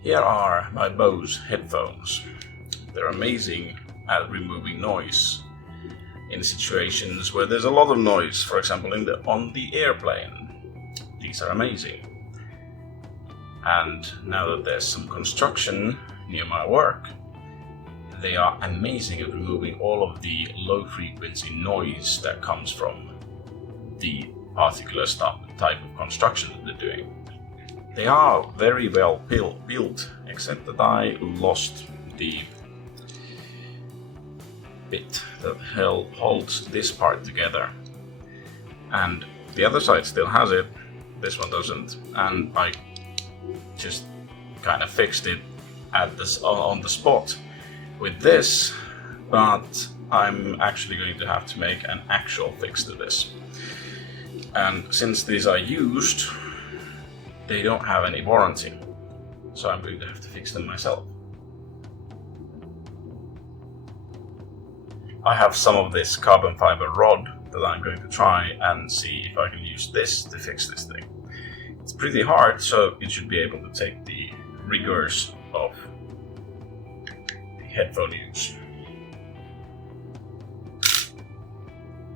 Here are my Bose headphones. They're amazing at removing noise in situations where there's a lot of noise, for example on the airplane. These are amazing. And now that there's some construction near my work, they are amazing at removing all of the low frequency noise that comes from the particular type of construction that they're doing. They are very well built, except that I lost the bit that holds this part together, and the other side still has it, this one doesn't, and I just kind of fixed it on the spot with this, but I'm actually going to have to make an actual fix to this. And since these are used, they don't have any warranty, so I'm going to have to fix them myself. I have some of this carbon fiber rod that I'm going to try and see if I can use this to fix this thing. It's pretty hard, so it should be able to take the rigors of the headphone use.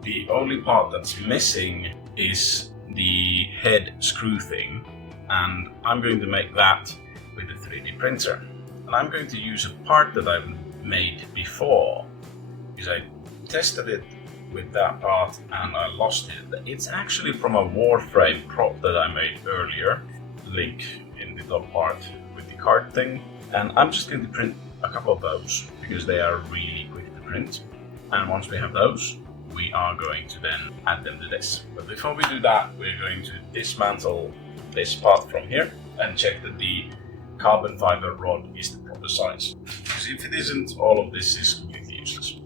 The only part that's missing is the head screw thing, and I'm going to make that with a 3D printer. And I'm going to use a part that I've made before, because I tested it with that part and I lost it. It's actually from a Warframe prop that I made earlier, link in the top part with the card thing. And I'm just going to print a couple of those because they are really quick to print. And once we have those, we are going to then add them to this. But before we do that, we're going to dismantle this part from here and check that the carbon fiber rod is the proper size. Because if it isn't, all of this is completely useless.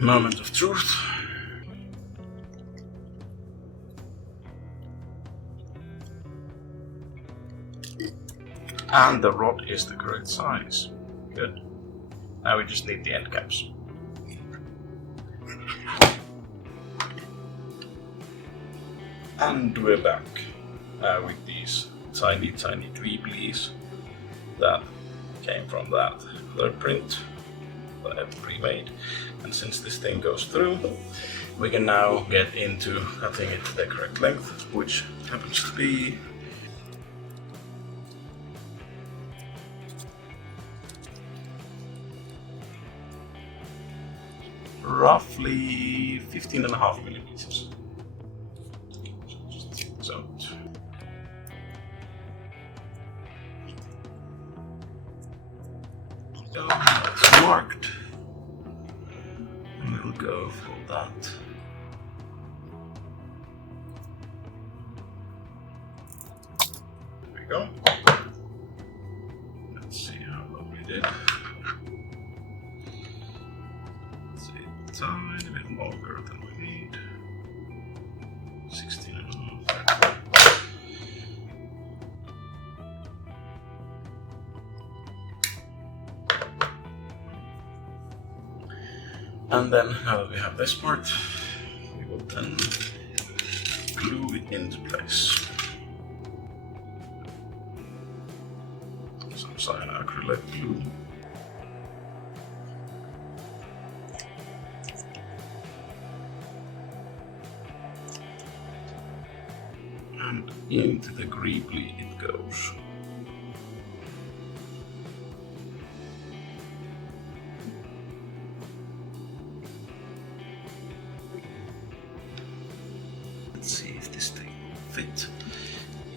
Moment of truth. And the rod is the correct size. Good. Now we just need the end caps. And we're back with these tiny tweeblies that came from that other print that I have pre-made. And since this thing goes through, we can now get into cutting it the correct length, which happens to be roughly 15.5 millimeters. So that's marked. We'll go for that. There we go. Let's see how well we did. Let's see, tiny bit longer than we need. 16.5. And then, now that we have this part, we will then glue it into place. Some cyanoacrylate glue. And into the greebly it goes. Let's see if this thing will fit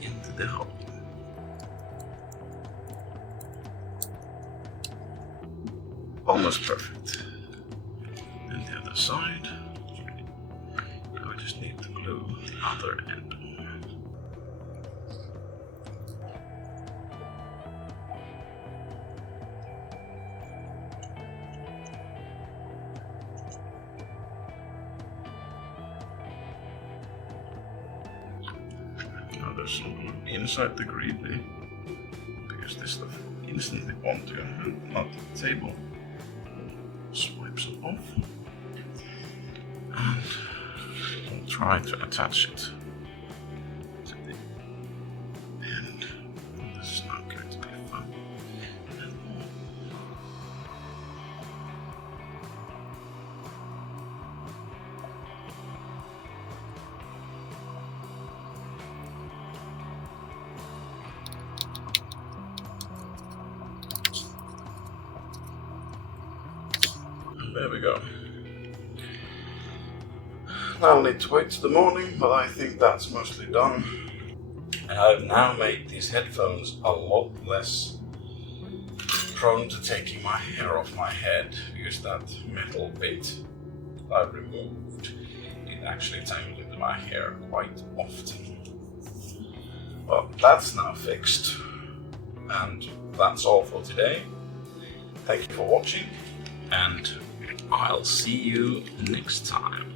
into the hole. Almost perfect. And the other side, now we just need to glue the other end. Now there's some glue inside the greebly, because this stuff instantly onto your hand, not the table. Swipe some off. And we'll try to attach it to the end. This is not going to be fun. And there we go. I'll need to wait till the morning, but I think that's mostly done. And I've now made these headphones a lot less prone to taking my hair off my head, because that metal bit I've removed, it actually tangled into my hair quite often. Well, that's now fixed, and that's all for today. Thank you for watching, and I'll see you next time.